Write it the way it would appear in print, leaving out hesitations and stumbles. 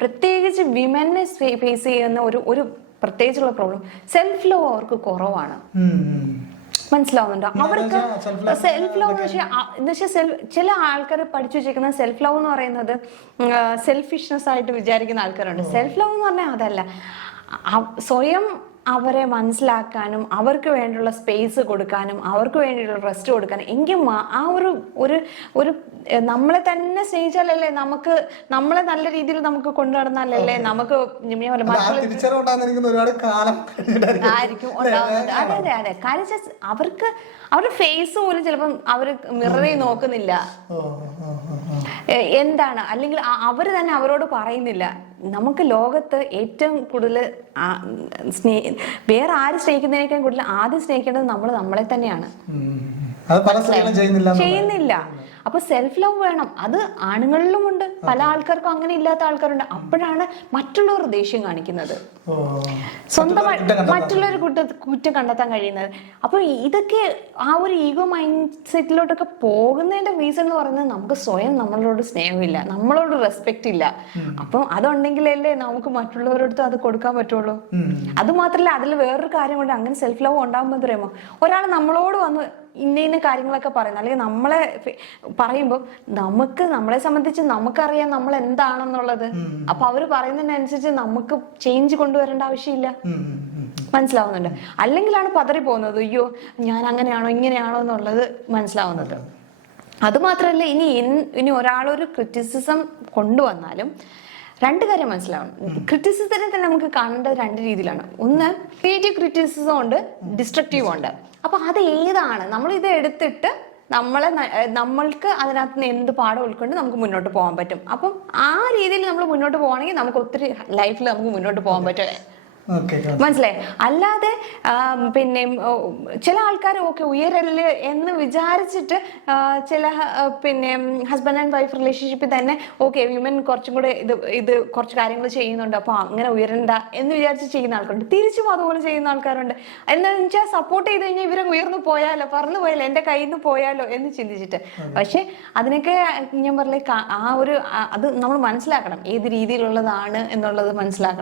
പ്രത്യേകിച്ച് വിമനെ ഫേസ് ചെയ്യുന്ന ഒരു പ്രത്യേകിച്ചുള്ള പ്രോബ്ലം സെൽഫ് ലവ് അവർക്ക് കുറവാണ്. മനസ്സിലാവുന്നുണ്ടോ? അവർക്ക് സെൽഫ് ലവ് എന്ന് വെച്ചാൽ ചില ആൾക്കാർ പഠിച്ചു വെച്ചിരിക്കുന്ന സെൽഫ് ലവ് എന്ന് പറയുന്നത് സെൽഫിഷ്നെസ് ആയിട്ട് വിചാരിക്കുന്ന ആൾക്കാരുണ്ട്. സെൽഫ് ലവ് എന്ന് പറഞ്ഞാൽ അതല്ല, സ്വയം അവരെ മനസ്സിലാക്കാനും അവർക്ക് വേണ്ടിയുള്ള സ്പേസ് കൊടുക്കാനും അവർക്ക് വേണ്ടിയുള്ള റെസ്റ്റ് കൊടുക്കാനും എങ്കിൽ ആ ഒരു നമ്മളെ തന്നെ സ്നേഹിച്ചാലല്ലേ നമുക്ക് നമ്മളെ നല്ല രീതിയിൽ നമുക്ക് കൊണ്ടുനടന്നാലല്ലേ നമുക്ക് ആയിരിക്കും ഉണ്ടാവുന്നത്. അതെ അതെ കാര്യം അവർക്ക് അവരുടെ ഫേസ് പോലും ചിലപ്പം അവര് മിററിൽ നോക്കുന്നില്ല എന്താണ്, അല്ലെങ്കിൽ അവര് തന്നെ അവരോട് പറയുന്നില്ല. നമുക്ക് ലോകത്ത് ഏറ്റവും കൂടുതൽ വേറെ ആര് സ്നേഹിക്കുന്നതിനേക്കാൾ കൂടുതൽ ആദ്യം സ്നേഹിക്കേണ്ടത് നമ്മളെ തന്നെയാണ്. ചെയ്യുന്നില്ല. അപ്പൊ സെൽഫ് ലവ് വേണം. അത് ആണുങ്ങളിലും ഉണ്ട്, പല ആൾക്കാർക്കും അങ്ങനെ ഇല്ലാത്ത ആൾക്കാരുണ്ട്. അപ്പോഴാണ് മറ്റുള്ളവർ ദേഷ്യം കാണിക്കുന്നത്, സ്വന്തമായി മറ്റുള്ളവർ കുറ്റം കണ്ടെത്താൻ കഴിയുന്നത്. അപ്പൊ ഇതൊക്കെ ആ ഒരു ഈഗോ മൈൻഡ് സെറ്റിലോട്ടൊക്കെ പോകുന്നതിന്റെ റീസൺ എന്ന് പറയുന്നത് നമുക്ക് സ്വയം നമ്മളോട് സ്നേഹമില്ല, നമ്മളോട് റെസ്പെക്ട് ഇല്ല. അപ്പം അതുണ്ടെങ്കിലല്ലേ നമുക്ക് മറ്റുള്ളവരടുത്ത് അത് കൊടുക്കാൻ പറ്റുള്ളൂ. അത് മാത്രല്ല, അതിൽ വേറൊരു കാര്യം കൊണ്ട് അങ്ങനെ സെൽഫ് ലവ് ഉണ്ടാകുമ്പോൾ പറയുമ്പോ ഒരാൾ നമ്മളോട് വന്ന് ഇന്ന കാര്യങ്ങളൊക്കെ പറയുന്നത്, അല്ലെങ്കിൽ നമ്മളെ പറയുമ്പോൾ നമ്മളെ സംബന്ധിച്ച് നമുക്കറിയാം നമ്മൾ എന്താണെന്നുള്ളത്. അപ്പൊ അവര് പറയുന്നതിനനുസരിച്ച് നമുക്ക് ചേഞ്ച് കൊണ്ടുവരേണ്ട ആവശ്യമില്ല. മനസ്സിലാവുന്നുണ്ട്? അല്ലെങ്കിലാണ് പതറി പോകുന്നത്, അയ്യോ ഞാൻ അങ്ങനെയാണോ ഇങ്ങനെയാണോ എന്നുള്ളത് മനസ്സിലാവുന്നത്. അതുമാത്രമല്ല, ഇനി ഒരാളൊരു ക്രിറ്റിസിസം കൊണ്ടുവന്നാലും രണ്ട് കാര്യം മനസ്സിലാവണം. ക്രിറ്റിസിസത്തിനെ തന്നെ നമുക്ക് കാണേണ്ടത് രണ്ട് രീതിയിലാണ്. ഒന്ന് ക്രിയേറ്റീവ് ക്രിറ്റിസിസം ഉണ്ട്, ഡിസ്ട്രക്റ്റീവ് ഉണ്ട്. അപ്പൊ അത് ഏതാണ്? നമ്മൾ ഇത് എടുത്തിട്ട് നമ്മൾക്ക് അതിനകത്ത് നിന്ന് എന്ത് പാഠം ഉൾക്കൊണ്ട് നമുക്ക് മുന്നോട്ട് പോകാൻ പറ്റും. അപ്പം ആ രീതിയിൽ നമ്മൾ മുന്നോട്ട് പോവാണെങ്കിൽ നമുക്ക് ഒത്തിരി ലൈഫിൽ നമുക്ക് മുന്നോട്ട് പോകാൻ പറ്റും. മനസ്സിലായി? അല്ലാതെ പിന്നെ ചില ആൾക്കാർ ഓക്കെ ഉയരല് എന്ന് വിചാരിച്ചിട്ട് ചില പിന്നെ ഹസ്ബൻഡ് ആൻഡ് വൈഫ് റിലേഷൻഷിപ്പിൽ തന്നെ ഓക്കെ വിമൻ കുറച്ചും കൂടെ ഇത് കുറച്ച് കാര്യങ്ങൾ ചെയ്യുന്നുണ്ട്, അപ്പൊ അങ്ങനെ ഉയരണ്ട എന്ന് വിചാരിച്ച് ചെയ്യുന്ന ആൾക്കാരുണ്ട്. തിരിച്ചും അതുപോലെ ചെയ്യുന്ന ആൾക്കാരുണ്ട്. എന്താണെന്ന് വെച്ചാൽ സപ്പോർട്ട് ചെയ്ത് കഴിഞ്ഞാൽ ഇവരെ ഉയർന്നു പോയാലോ, പറന്നു പോയാലോ, എന്റെ കയ്യിൽ നിന്ന് പോയാലോ എന്ന് ചിന്തിച്ചിട്ട്. പക്ഷെ അതിനൊക്കെ ഞാൻ പറഞ്ഞ അത് നമ്മൾ മനസ്സിലാക്കണം, ഏത് രീതിയിലുള്ളതാണ് എന്നുള്ളത് മനസ്സിലാക്കണം.